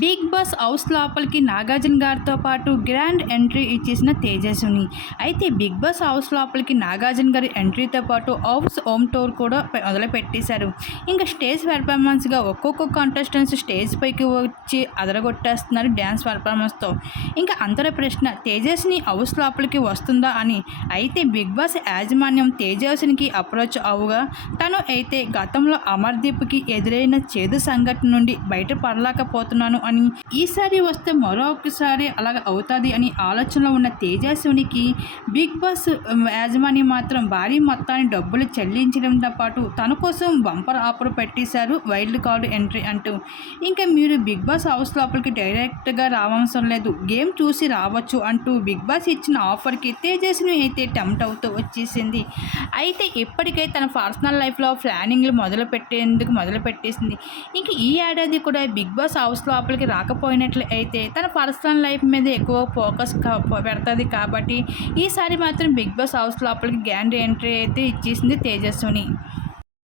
Big boss house లోపలికి నాగార్జున గారితో పాటు గ్రాండ్ ఎంట్రీ ఇచ్చేసిన తేజస్విని. అయితే బిగ్ బాస్ హౌస్ లోపలికి నాగార్జున గారి ఎంట్రీతో పాటు హౌస్ హోమ్ టూర్ కూడా మొదలుపెట్టేశారు. ఇంకా స్టేజ్ పెర్ఫార్మెన్స్గా ఒక్కొక్క కంటెస్టెంట్స్ స్టేజ్ పైకి వచ్చి అదరగొట్టేస్తున్నారు డ్యాన్స్ పెర్ఫార్మెన్స్తో. ఇంకా అందరి ప్రశ్న తేజస్విని హౌస్ లోపలికి వస్తుందా అని. అయితే బిగ్ బాస్ యాజమాన్యం తేజస్వినికి అప్రోచ్ అవుగా తను అయితే గతంలో అమర్దీప్కి ఎదురైన చేదు సంఘటన నుండి బయటపడలేకపోతున్నాను అని, ఈసారి వస్తే మరొకసారి అలాగ అవుతుంది అని ఆలోచనలో ఉన్న తేజస్వినికి బిగ్ బాస్ యాజమాన్యం మాత్రం భారీ మొత్తాన్ని డబ్బులు చెల్లించడంతో పాటు తన కోసం బంపర్ ఆఫర్ పెట్టేశారు వైల్డ్ కార్డు ఎంట్రీ అంటూ. ఇంకా మీరు బిగ్ బాస్ హౌస్ లోపలికి డైరెక్ట్గా రావవసరం లేదు, గేమ్ చూసి రావచ్చు అంటూ బిగ్ బాస్ ఇచ్చిన ఆఫర్కి తేజస్విని అయితే టెంప్ట్ అవుతూ వచ్చేసింది. అయితే ఇప్పటికే తన పర్సనల్ లైఫ్లో ప్లానింగ్లు మొదలుపెట్టేసింది. ఇంక ఈ ఏడాది కూడా బిగ్ బాస్ హౌస్ లోపలికి రాకపోయినట్లు అయితే తన పర్సనల్ లైఫ్ మీద ఎక్కువ ఫోకస్ పెడుతుంది. కాబట్టి ఈసారి మాత్రం బిగ్ బాస్ హౌస్ లోపలికి గ్రాండ్ ఎంట్రీ అయితే ఇచ్చేసింది తేజస్విని.